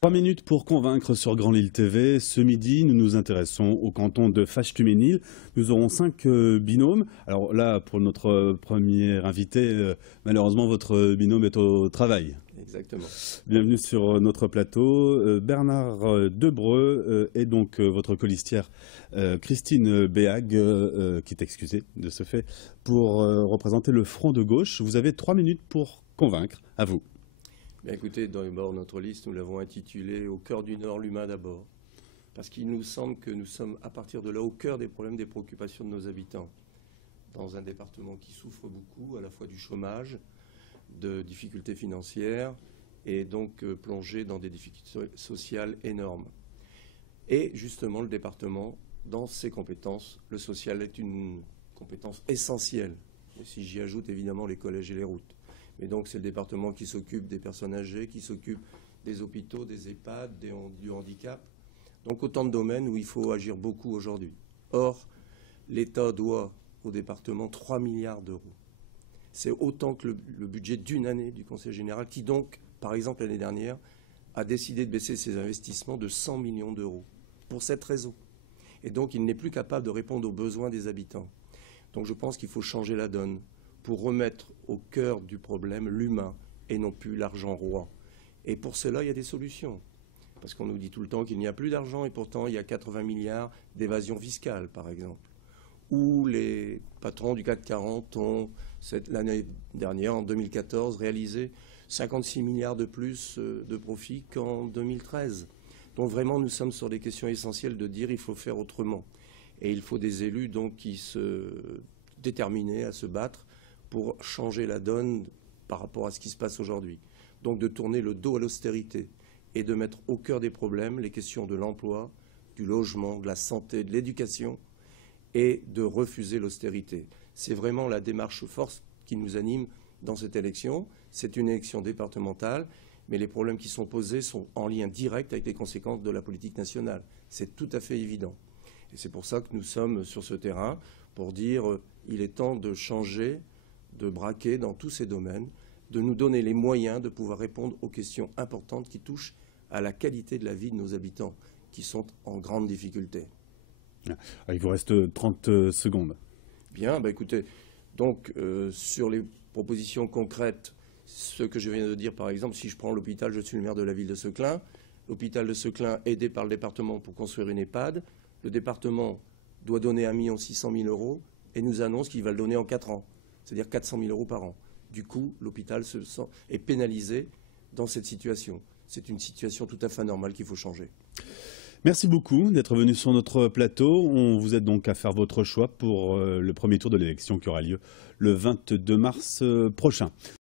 3 minutes pour convaincre sur Grand Lille TV. Ce midi, nous nous intéressons au canton de Fâche-Tuménil. Nous aurons 5 binômes. Alors là, pour notre premier invité, malheureusement, votre binôme est au travail. Exactement. Bienvenue sur notre plateau. Bernard Debreu et donc votre colistière Christine Béag, qui est excusée de ce fait, pour représenter le Front de gauche. Vous avez 3 minutes pour convaincre. À vous. Bien, écoutez, d'abord, notre liste, nous l'avons intitulée « Au cœur du Nord, l'humain d'abord ». Parce qu'il nous semble que nous sommes, à partir de là, au cœur des problèmes, des préoccupations de nos habitants. Dans un département qui souffre beaucoup, à la fois du chômage, de difficultés financières, et donc plongé dans des difficultés sociales énormes. Et justement, le département, dans ses compétences, le social est une compétence essentielle. Et si j'y ajoute évidemment les collèges et les routes. Mais donc c'est le département qui s'occupe des personnes âgées, qui s'occupe des hôpitaux, des EHPAD, du handicap. Donc autant de domaines où il faut agir beaucoup aujourd'hui. Or, l'État doit au département 3 milliards d'euros. C'est autant que le budget d'une année du Conseil général, qui donc, par exemple l'année dernière, a décidé de baisser ses investissements de 100 millions d'euros pour cette raison. Et donc il n'est plus capable de répondre aux besoins des habitants. Donc je pense qu'il faut changer la donne pour remettre au cœur du problème l'humain et non plus l'argent roi. Et pour cela, il y a des solutions. Parce qu'on nous dit tout le temps qu'il n'y a plus d'argent et pourtant il y a 80 milliards d'évasion fiscale, par exemple. Ou les patrons du CAC 40 ont, l'année dernière, en 2014, réalisé 56 milliards de plus de profits qu'en 2013. Donc vraiment, nous sommes sur des questions essentielles de dire qu'il faut faire autrement. Et il faut des élus donc qui se déterminent à se battre pour changer la donne par rapport à ce qui se passe aujourd'hui. Donc de tourner le dos à l'austérité et de mettre au cœur des problèmes les questions de l'emploi, du logement, de la santé, de l'éducation et de refuser l'austérité. C'est vraiment la démarche forte qui nous anime dans cette élection. C'est une élection départementale, mais les problèmes qui sont posés sont en lien direct avec les conséquences de la politique nationale. C'est tout à fait évident. Et c'est pour ça que nous sommes sur ce terrain, pour dire il est temps de changer, de braquer dans tous ces domaines, de nous donner les moyens de pouvoir répondre aux questions importantes qui touchent à la qualité de la vie de nos habitants, qui sont en grande difficulté. Il vous reste 30 secondes. Bien, écoutez, donc sur les propositions concrètes, ce que je viens de dire par exemple, si je prends l'hôpital, je suis le maire de la ville de Seclin, l'hôpital de Seclin aidé par le département pour construire une EHPAD, le département doit donner 1 600 000 € et nous annonce qu'il va le donner en 4 ans. C'est-à-dire 400 000 € par an. Du coup, l'hôpital est pénalisé dans cette situation. C'est une situation tout à fait anormale qu'il faut changer. Merci beaucoup d'être venu sur notre plateau. On vous aide donc à faire votre choix pour le premier tour de l'élection qui aura lieu le 22 mars prochain.